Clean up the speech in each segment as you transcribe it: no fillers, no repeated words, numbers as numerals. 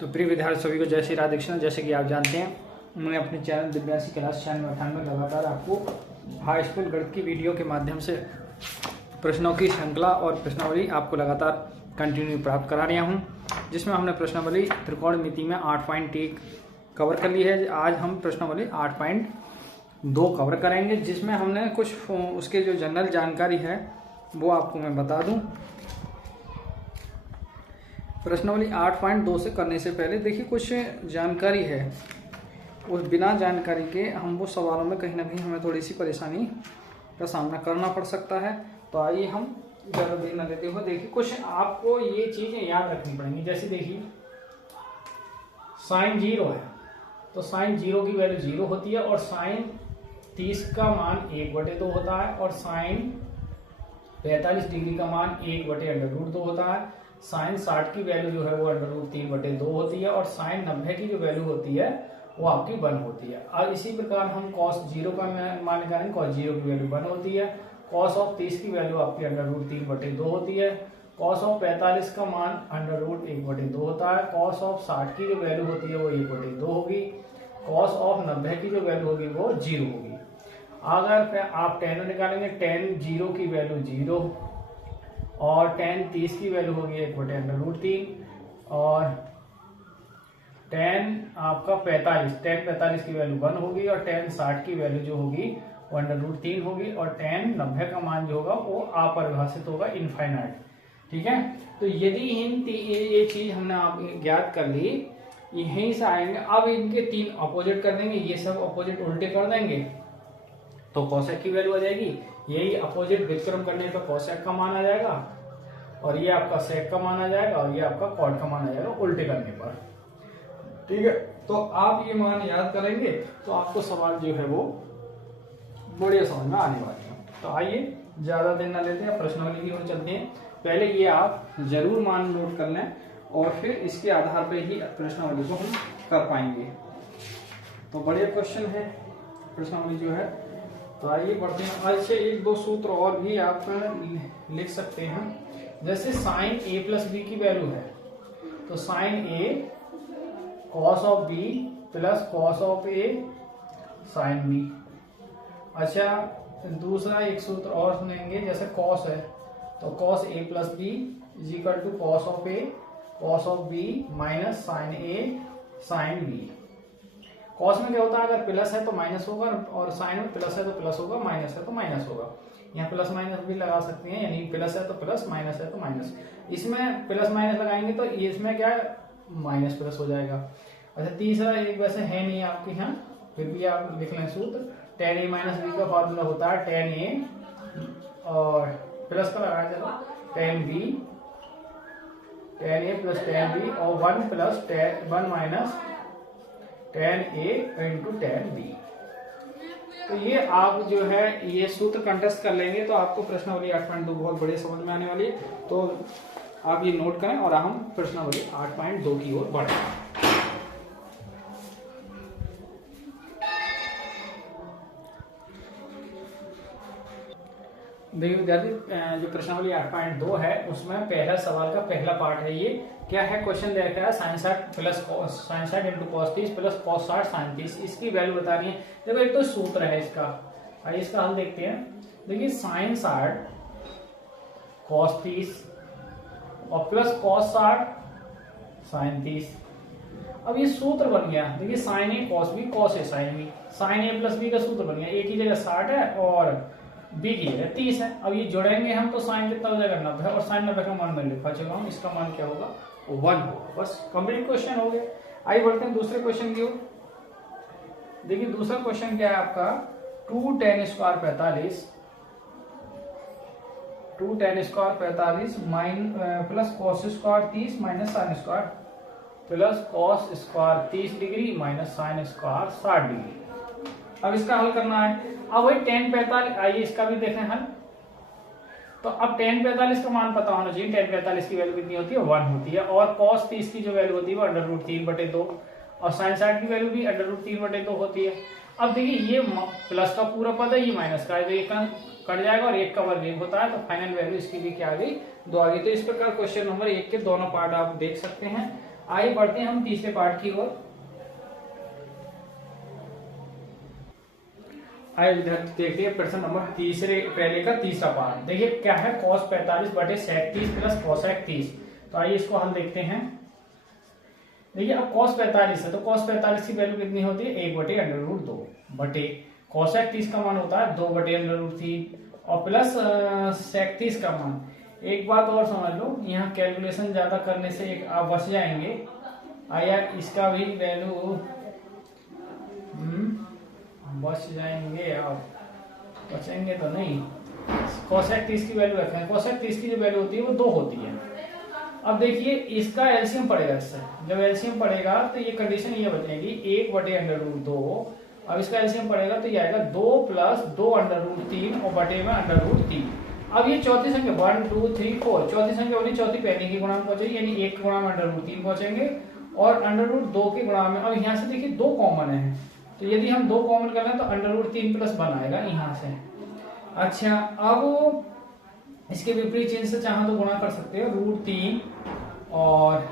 तो प्रिय विद्यार्थी सभी को जय श्री राधे कृष्ण। जैसे कि आप जानते हैं, मैं अपने चैनल दिव्यासी क्लास 96 में लगातार आपको हाई स्कूल गणित की वीडियो के माध्यम से प्रश्नों की श्रृंखला और प्रश्नावली आपको लगातार कंटिन्यू प्राप्त करा रहा हूं, जिसमें हमने प्रश्नावली त्रिकोणमिति में 8.1 कवर कर ली है। आज हम प्रश्नावली 8.2 कवर करेंगे, जिसमें हमने कुछ उसके जो जनरल जानकारी है वो आपको मैं बता दूं। प्रश्नावली 8.2 से करने से पहले देखिए कुछ जानकारी है, उस बिना जानकारी के हम वो सवालों में कहीं ना कहीं हमें थोड़ी सी परेशानी का सामना करना पड़ सकता है। तो आइए हम ज़्यादा देर न लेते हुए देखिए कुछ आपको ये चीज़ें याद रखनी पड़ेंगी। जैसे देखिए साइन 0 है तो साइन 0 की वैल्यू 0 होती है और साइन 30 का मान 1/2 होता है और साइन 45 डिग्री का मान 1/√2 होता है। साइन 60 की वैल्यू जो है वो √3/2 होती है और साइन 90 की जो वैल्यू होती है वो आपकी 1 होती है। और इसी प्रकार हम cos 0 का मान निकालेंगे, cos 0 की वैल्यू 1 होती है। cos ऑफ 30 की वैल्यू आपकी √3/2 होती है। cos ऑफ 45 का मान √1/2 होता है। cos ऑफ 60 की जो वैल्यू होती है वो 1/2 होगी। cos ऑफ 90 की जो वैल्यू होगी वो 0 होगी। अगर आप tan निकालेंगे, tan 0 की वैल्यू 0 और tan 30 की वैल्यू होगी 1/√3 और tan आपका 45 की वैल्यू 1 होगी और tan 60 की वैल्यू जो होगी 1/√3 होगी और tan 90 का मान जो होगा वो अपरिभाषित होगा, इनफाइनाइट। ठीक है, तो यदि ये चीज हमने आप ज्ञात कर ली, यहीं से आएंगे। अब इनके 3 अपोजिट कर देंगे, ये सब अपोजिट उल्टे कर देंगे तो कोसेक की वैल्यू आ जाएगी। यही अपोजिट व्युत्क्रम करने पर कोसेक का मान आ जाएगा और ये आपका सेक का मान आ जाएगा और ये आपका कॉट का मान आ जाएगा उल्टे करने पर। ठीक है, तो आप ये मान याद करेंगे तो आपको सवाल जो है वो बढ़िया समझ में आने वाले हैं। तो आइए ज्यादा देर ना लेते हैं, प्रश्नावली की ओर चलते हैं। पहले ये आप जरूर मान नोट कर लें और फिर इसके आधार पर ही प्रश्नावली को हम कर पाएंगे। तो बढ़िया क्वेश्चन है प्रश्नावली जो है। तो आइए बढ़ते हैं। अच्छे 1-2 सूत्र और भी आप लिख सकते हैं। जैसे साइन a प्लस बी की वैल्यू है तो sine a cos of b plus cos of a sine b। अच्छा, दूसरा एक सूत्र और सुनेंगे। जैसे कॉस है तो cos a plus b is equal to cos of b minus sine a sine b। कॉस में क्या होता है, अगर प्लस है तो माइनस होगा और साइन में प्लस है तो प्लस होगा, माइनस है तो माइनस होगा। यहाँ प्लस माइनस भी लगा सकते हैं, यानी प्लस है तो प्लस, माइनस है तो माइनस। इसमें प्लस माइनस लगाएंगे तो इसमें क्या है, माइनस प्लस हो जाएगा। अच्छा, तीसरा एक वैसे है नहीं आपके यहाँ, फिर भी आप लिख लें सूत्र। tan a माइनस b का फॉर्मूला होता है tan a और प्लस का लगाया जाएगा tan a plus tan b और 1 plus 1 minus tan a into tan b। तो ये आप जो है ये सूत्र कंटेस्ट कर लेंगे तो आपको प्रश्नावली 8.2 बहुत बढ़िया समझ में आने वाली है। तो आप ये नोट करें और हम प्रश्नावली 8.2 की ओर बढ़ें। देखिए विद्यार्थी, जो प्रश्नावली 8.2 है उसमें पहला सवाल का पहला पार्ट है। ये क्या है, क्वेश्चन दे रखा है sine 60 plus sine 60 into cos 30 plus cos 60 sine 30। इसकी वैल्यू बतानी है। देखो एक तो सूत्र है इसका, आइए इसका हल देखते हैं। देखिए साइन 60 कॉस 30 और प्लस कॉस 60 साइन 30। अब ये सूत्र बन गया। देखिए sign A cos B cos A sine B, sign A plus B का सूत्र बन गया। ए की जगह 60 है और बी की जगह 30 है। अब ये जोड़ेंगे हम तो साइन कितना हो जाएगा 90 और साइन 90 का मान मैं लिखा चुका हूँ, इसका मान क्या होगा 1 होगा। बस कंप्लीट क्वेश्चन हो गया। आइए बढ़ते हैं दूसरे क्वेश्चन की ओर। देखिए दूसरा क्वेश्चन क्या है आपका, 2 tan square 45 plus cos square 30 minus sine square plus cos square 30 degree minus sine square 60 degree. अब इसका हल करना है। अब वही tan 45, आइए इसका भी देखें हल। तो अब tan 45 का मान पता होना चाहिए। tan 45 की वैल्यू कितनी होती है, 1 होती है और cos 30 की जो वैल्यू होती है वो √3/2 और sin 60 की वैल्यू भी √3/2 होती है। अब देखिए ये प्लस का पूरा पद है, ये माइनस का है, तो ये कट जाएगा और 1 का वर्ग 1 होता है। तो फाइनल वैल्यू इसकी भी क्या आ गई, 2 आ गई। तो इस प्रकार क्वेश्चन नंबर 1 के दोनों पार्ट आप देख सकते हैं आइए बढ़ते हैं हम तीसरे पार्ट की ओर। आइए विद्यार्थी देखिए प्रश्न नंबर पहले का तीसरा पार्ट। देखिए क्या है, cos 45 बटे sec 30 प्लस cosec 30। तो आइए इसको हल देखते हैं। देखिए अब cos 45 है तो cos 45 की वैल्यू कितनी होती है, 1 बटे अंडर रूट 2 बटे cosec 30 का मान होता है 2 बटे अंडर रूट 3 और प्लस sec 30 का मान। एक बात और समझ लो, यहाँ कैलकुलेशन ज्यादा करने से एक आप बच जाएंगे। आया इसका भी वैल्यू बच जाएंगे, आप बचेंगे तो नहीं। cosec 30 की वैल्यू रखें, cosec 30 की जो वैल्यू होती है वो 2 होती है। अब देखिए इसका एलसीएम पड़ेगा, इससे जब एलसीएम पड़ेगा तो ये कंडीशन ये बचेगी 1 बटे अंडर रूट 2। अब इसका एलसीएम पड़ेगा तो ये आएगा 2 प्लस 2 अंडर रूट 3 और बटे में अंडर रूट 3। अब ये चौथी संख्या 1 2 3 4 चौथी संख्या होगी, चौथी पहले की गुणा में पहुंचेगी, यानी 1 के गुणा में अंडर रूट 3 पहुंचेंगे और अंडर रूट 2 के गुणा में। अब यहाँ से देखिए 2 कॉमन है तो यदि हम 2 कॉमन कर लें तो अंडर रूट 3 प्लस 1 आएगा यहाँ से। अच्छा अब इसके विपरीत चिन्ह से चाहे तो गुणा कर सकते हो, रूट 3 और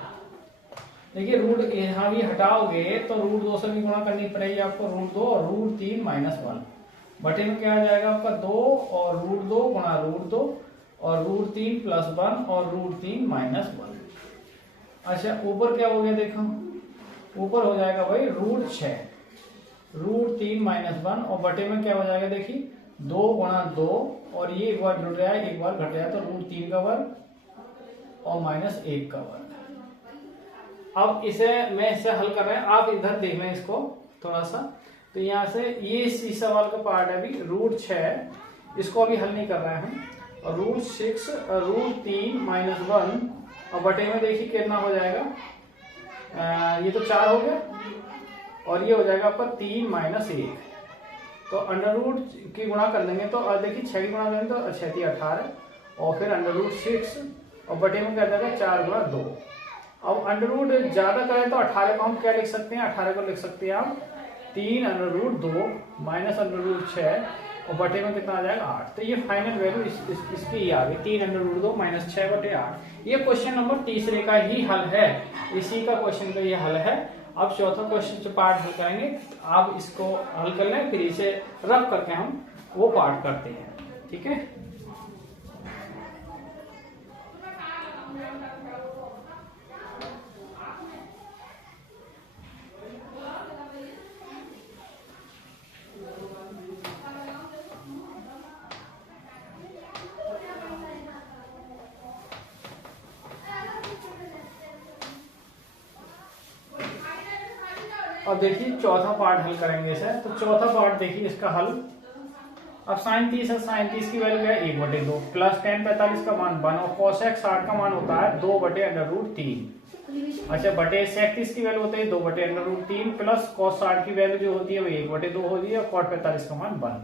देखिए रूट यहाँ भी हटाओगे तो रूट 2 से भी गुणा करनी पड़ेगी आपको, रूट 2 और रूट 3 माइनस 1 बटे में क्या आ जाएगा आपका 2 और रूट 2 गुणा रूट 2 और रूट 3 प्लस 1 और रूट 3 माइनस 1। अच्छा ऊपर क्या हो गया देखो, ऊपर हो जाएगा भाई रूट 6 रूट 3 माइनस 1 और बटे में क्या हो जाएगा देखिए 2 गुणा 2 और ये एक बार जुड़ रहा है एक बार घट रहा है तो रूट 3 का वर्ग और माइनस 1 का वर्ग। अब इसे मैं इससे हल कर रहे हैं, आप इधर देख लें इसको थोड़ा सा। तो यहाँ से ये इस सवाल का पार्ट है अभी रूट 6, इसको अभी हल नहीं कर रहे हैं हम। और रूट 6 रूट 3 माइनस 1 और बटे में देखिए कितना हो जाएगा, ये तो 4 हो गया और ये हो जाएगा आपका 3 माइनस 1। तो अंडर रूट की गुणा कर देंगे तो देखिए 6 की गुणा करेंगे तो 6 18 और फिर अंडर रूट 6 और बटे में क्या जाएगा 4 गुणा 2। अब अंडर रूट ज्यादा करें तो 18 को हम क्या लिख सकते हैं, 18 को लिख सकते हैं आप 3 under root 2 minus under root 6 और बटे में कितना आ जाएगा 8। तो ये फाइनल वैल्यू इसकी ही आ गई 3 अंडर रूट 2 माइनस 6 बटे 8। ये क्वेश्चन नंबर तीसरे का ही हल है, इसी का क्वेश्चन का ये हल है। अब चौथा क्वेश्चन जो पार्ट हल करेंगे, आप इसको हल कर लें फिर इसे रफ करके हम वो पार्ट करते हैं, ठीक है। अब देखिए चौथा पार्ट हल करेंगे इसे। तो चौथा पार्ट देखिए इसका हल। अब साइन 30 है, साइन 30 की वैल्यू क्या है 1 बटे 2 प्लस tan 45 का मान 1 और cosec 60 का मान होता है 2 बटे अंडर रूट 3। अच्छा बटे sec 30 की वैल्यू होती है 2 बटे अंडर रूट 3 प्लस cos 60 की वैल्यू जो होती है वो 1 बटे 2 होती है और cot 45 का मान 1।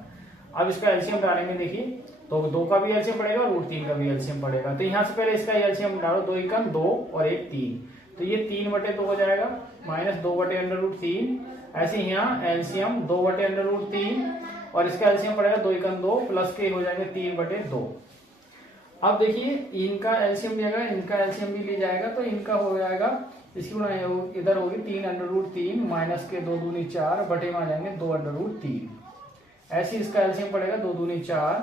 अब इसका एलसीएम डालेंगे, देखिए तो 2 का भी एलसीएम पड़ेगा रूट 3 का भी एलसीएम पड़ेगा। तो यहाँ से पहले इसका एलसीएम डालो, 2 एकम 2 और 1 3, तो ये 3 बटे 2 हो जाएगा माइनस 2 बटे अंडर रूट 3। ऐसे यहाँ एलसीएम 2 बटे अंडर रूट 3 और इसका एलसीएम पड़ेगा 2 एकम 2 प्लस के हो जाएगा 3 बटे 2। अब देखिए इनका एलसीएम भी आएगा, इनका एलसीएम भी ले जाएगा तो इनका हो जाएगा, इसकी गुणा इधर होगी 3 अंडर रूट 3 माइनस के 2 दूनी 4 बटे में आ जाएंगे 2 अंडर रूट 3। ऐसे इसका एलसीएम पड़ेगा 2 दूनी 4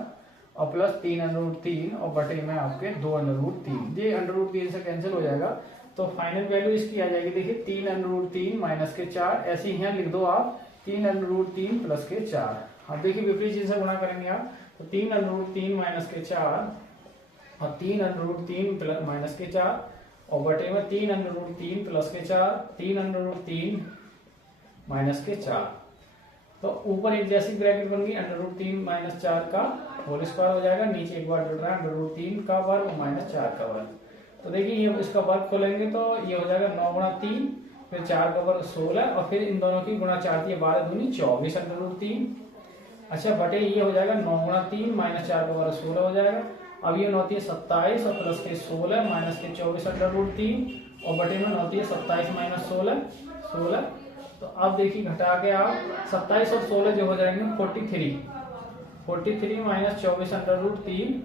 और प्लस 3 अंडर रूट 3 और बटे में आपके 2 अंडर रूट 3। ये अंडर रूट 3 से कैंसिल हो जाएगा तो फाइनल वैल्यू इसकी आ जाएगी देखिए 3 अंडर रूट 3 माइनस के 4। ऐसे यहाँ लिख दो आप 3 अंडर रूट 3 प्लस के 4। अब देखिए विपरीत चिन्ह से गुणा करेंगे आप तो 3 अंडर रूट 3 माइनस के 4 और 3 अंडर रूट 3 प्लस माइनस के 4 और बटे में 3 अंडर रूट 3 प्लस के 4 3 अंडर रूट 3 माइनस के 4। तो ऊपर एक जैसी ब्रैकेट बन गई अंडर रूट 3 माइनस 4 का होल स्क्वायर हो जाएगा, नीचे एक बार जुड़ रहा है अंडर रूट 3 का वर्ग माइनस 4 का वर्ग। तो देखिए ये इसका वर्ग खोलेंगे तो ये हो जाएगा 9 गुणा 3 फिर 4 का वर्ग 16 और फिर इन दोनों की गुणा 4 थी 12 दूनी 24 अंडर रूट 3। अच्छा बटे ये हो जाएगा 9 गुणा 3 माइनस 4 का वर्ग 16 हो जाएगा। अब ये होती है 27 और प्लस के 16 माइनस के 24 अंडर रूट 3 और बटे में होती है 27 माइनस 16। तो अब देखिए घटा के आप 27 और 16 जो हो जाएंगे 43 माइनस 24 अंडर रूट 3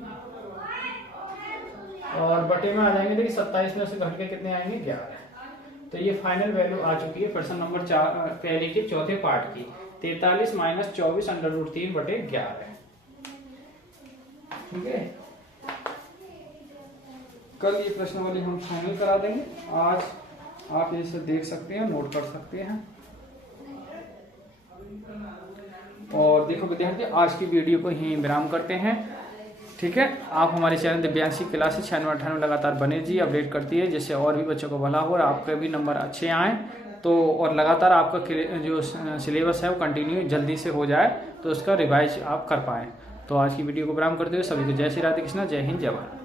और बटे में आ जाएंगे देखिए 27 में से घट के कितने आएंगे 11। तो ये फाइनल वैल्यू आ चुकी है प्रश्न नंबर 4 पहले के चौथे पार्ट की 43 माइनस 24 अंडर रूट 3/11। ठीक है, कल ये प्रश्नावली हम फाइनल करा देंगे। आज आप इसे देख सकते हैं, नोट कर सकते हैं। और देखो विद्यार्थी, आज की वीडियो को यहीं विराम करते हैं। ठीक है, आप हमारे चैनल दिव्यांशी क्लासेस 9698 लगातार बने जी, अपडेट करती है, जिससे और भी बच्चों को भला हो और आपके भी नंबर अच्छे आए तो, और लगातार आपका जो सिलेबस है वो कंटिन्यू जल्दी से हो जाए तो उसका रिवाइज आप कर पाएँ। तो आज की वीडियो को विराम करते हुए सभी को जय श्री राधे कृष्णा, जय हिंद, जय भारत।